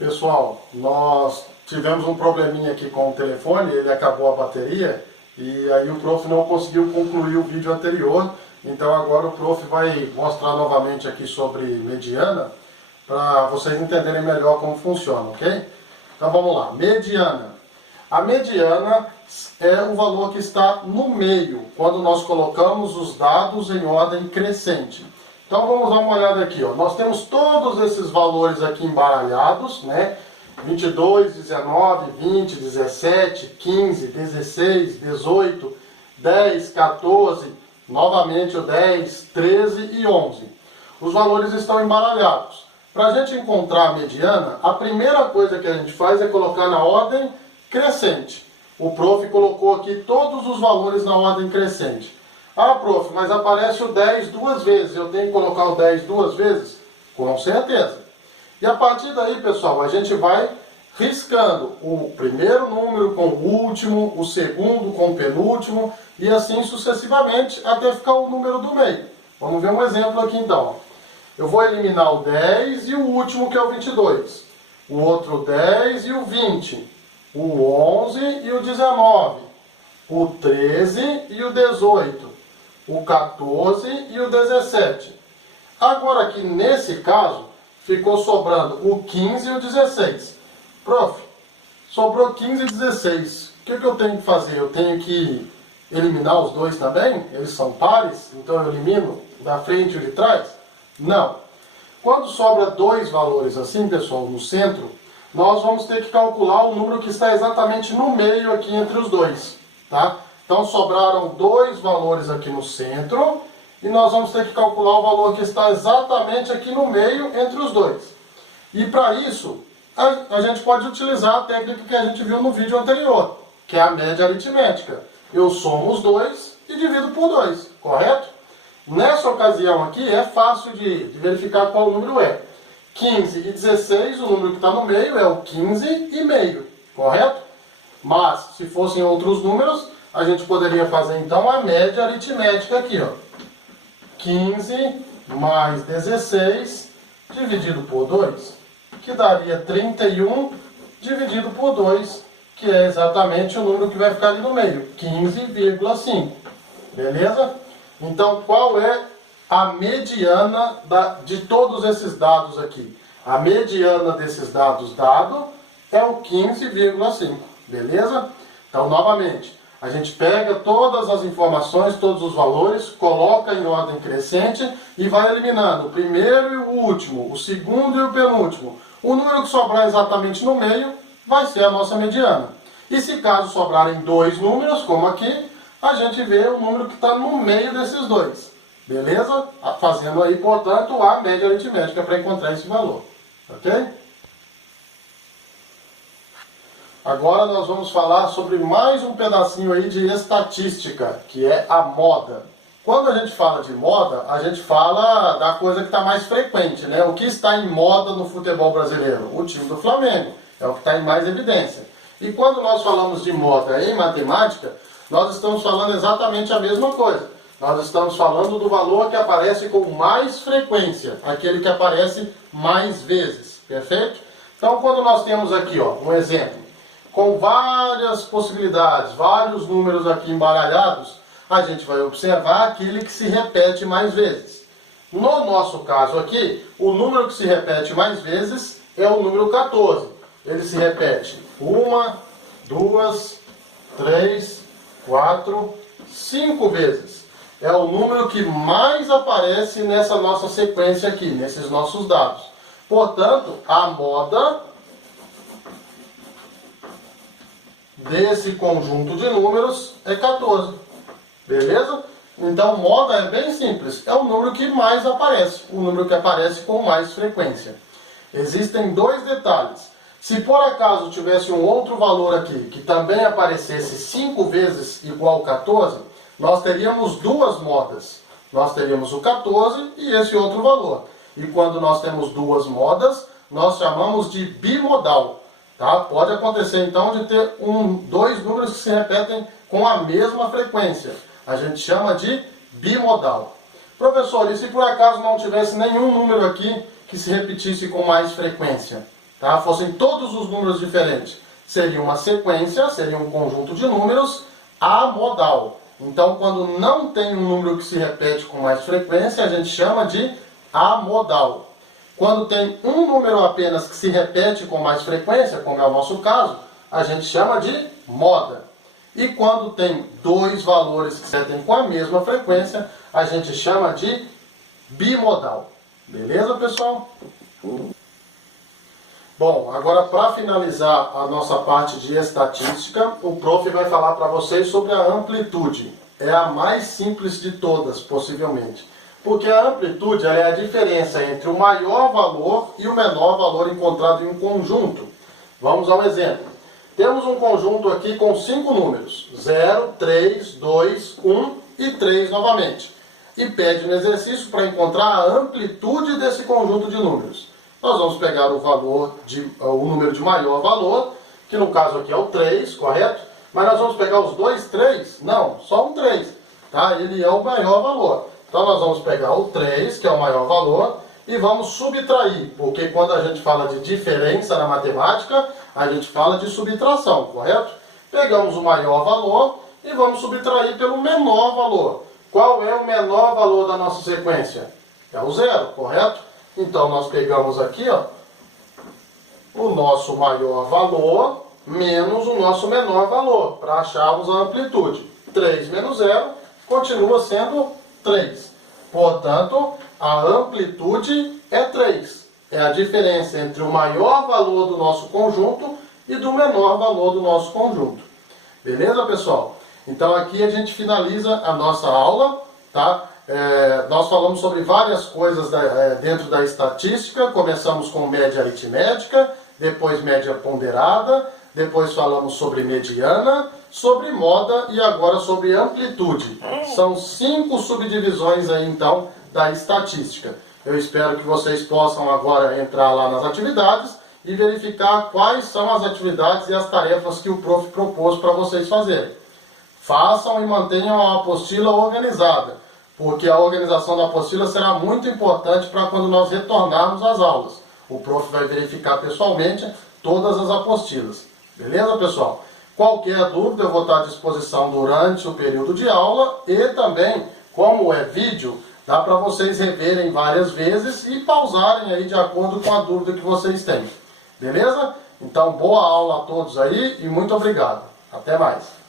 Pessoal, nós tivemos um probleminha aqui com o telefone, ele acabou a bateria e aí o prof não conseguiu concluir o vídeo anterior, então agora o prof vai mostrar novamente aqui sobre mediana para vocês entenderem melhor como funciona, ok? Então vamos lá, mediana. A mediana é o valor que está no meio, quando nós colocamos os dados em ordem crescente. Então vamos dar uma olhada aqui, ó. Nós temos todos esses valores aqui embaralhados, né? 22, 19, 20, 17, 15, 16, 18, 10, 14, novamente o 10, 13 e 11. Os valores estão embaralhados. Para a gente encontrar a mediana, a primeira coisa que a gente faz é colocar na ordem crescente. O prof colocou aqui todos os valores na ordem crescente. Ah, prof, mas aparece o 10 duas vezes, eu tenho que colocar o 10 duas vezes? Com certeza. E a partir daí, pessoal, a gente vai riscando o primeiro número com o último, o segundo com o penúltimo, e assim sucessivamente, até ficar o número do meio. Vamos ver um exemplo aqui então. Eu vou eliminar o 10 e o último, que é o 22. O outro 10 e o 20. O 11 e o 19. O 13 e o 18. O 14 e o 17. Agora aqui nesse caso, ficou sobrando o 15 e o 16. Prof, sobrou 15 e 16. O que eu tenho que fazer? Eu tenho que eliminar os dois também? Eles são pares, então eu elimino da frente e o de trás? Não. Quando sobra dois valores assim, pessoal, no centro, nós vamos ter que calcular o número que está exatamente no meio aqui entre os dois, tá? Então sobraram dois valores aqui no centro e nós vamos ter que calcular o valor que está exatamente aqui no meio entre os dois. E para isso, a gente pode utilizar a técnica que a gente viu no vídeo anterior, que é a média aritmética. Eu somo os dois e divido por 2, correto? Nessa ocasião aqui é fácil de verificar qual número é. 15 e 16, o número que está no meio é o 15 e meio, correto? Mas, se fossem outros números, a gente poderia fazer então a média aritmética aqui, ó. 15 mais 16 dividido por 2, que daria 31 dividido por 2, que é exatamente o número que vai ficar ali no meio, 15,5. Beleza? Então, qual é a mediana de todos esses dados aqui? A mediana desses dados dado é o 15,5. Beleza? Então, novamente, a gente pega todas as informações, todos os valores, coloca em ordem crescente e vai eliminando o primeiro e o último, o segundo e o penúltimo. O número que sobrar exatamente no meio vai ser a nossa mediana. E se caso sobrarem dois números, como aqui, a gente vê o número que está no meio desses dois. Beleza? Fazendo aí, portanto, a média aritmética para encontrar esse valor. Ok? Agora nós vamos falar sobre mais um pedacinho aí de estatística, que é a moda. Quando a gente fala de moda, a gente fala da coisa que está mais frequente, né? O que está em moda no futebol brasileiro? O time do Flamengo, é o que está em mais evidência. E quando nós falamos de moda em matemática, nós estamos falando exatamente a mesma coisa. Nós estamos falando do valor que aparece com mais frequência, aquele que aparece mais vezes, perfeito? Então quando nós temos aqui, ó, um exemplo, com várias possibilidades, vários números aqui embaralhados, a gente vai observar aquele que se repete mais vezes. No nosso caso aqui, o número que se repete mais vezes é o número 14. Ele se repete 1, 2, 3, 4, 5 vezes. É o número que mais aparece nessa nossa sequência aqui, nesses nossos dados. Portanto, a moda desse conjunto de números é 14. Beleza? Então, moda é bem simples. É o número que mais aparece. O número que aparece com mais frequência. Existem dois detalhes. Se por acaso tivesse um outro valor aqui que também aparecesse 5 vezes igual 14, nós teríamos duas modas. Nós teríamos o 14 e esse outro valor. E quando nós temos duas modas, nós chamamos de bimodal. Tá? Pode acontecer então de ter dois números que se repetem com a mesma frequência. A gente chama de bimodal. Professor, e se por acaso não tivesse nenhum número aqui que se repetisse com mais frequência? tá, fossem todos os números diferentes, seria uma sequência, seria um conjunto de números amodal. Então, quando não tem um número que se repete com mais frequência, a gente chama de amodal. Quando tem um número apenas que se repete com mais frequência, como é o nosso caso, a gente chama de moda. E quando tem dois valores que se repetem com a mesma frequência, a gente chama de bimodal. Beleza, pessoal? Bom, agora para finalizar a nossa parte de estatística, o prof vai falar para vocês sobre a amplitude. É a mais simples de todas, possivelmente. Porque a amplitude ela é a diferença entre o maior valor e o menor valor encontrado em um conjunto. Vamos ao exemplo. Temos um conjunto aqui com 5 números. 0, 3, 2, 1 e 3 novamente. E pede no exercício para encontrar a amplitude desse conjunto de números. Nós vamos pegar o número de maior valor, que no caso aqui é o 3, correto? Mas nós vamos pegar os dois 3? Não, só um 3. Tá? Ele é o maior valor. Então nós vamos pegar o 3, que é o maior valor, e vamos subtrair. Porque quando a gente fala de diferença na matemática, a gente fala de subtração, correto? Pegamos o maior valor e vamos subtrair pelo menor valor. Qual é o menor valor da nossa sequência? É o 0, correto? Então, nós pegamos aqui, ó, o nosso maior valor menos o nosso menor valor, para acharmos a amplitude. 3 menos 0 continua sendo 3. Portanto, a amplitude é 3. É a diferença entre o maior valor do nosso conjunto e do menor valor do nosso conjunto. Beleza, pessoal? Então, aqui a gente finaliza a nossa aula, tá? Nós falamos sobre várias coisas dentro da estatística. Começamos com média aritmética, depois média ponderada, depois falamos sobre mediana, sobre moda e agora sobre amplitude. São 5 subdivisões aí, então, da estatística. Eu espero que vocês possam agora entrar lá nas atividades e verificar quais são as atividades e as tarefas que o prof propôs para vocês fazerem. Façam e mantenham a apostila organizada, porque a organização da apostila será muito importante para quando nós retornarmos às aulas. O prof vai verificar pessoalmente todas as apostilas. Beleza, pessoal? Qualquer dúvida eu vou estar à disposição durante o período de aula e também, como é vídeo, dá para vocês reverem várias vezes e pausarem aí de acordo com a dúvida que vocês têm. Beleza? Então, boa aula a todos aí e muito obrigado. Até mais.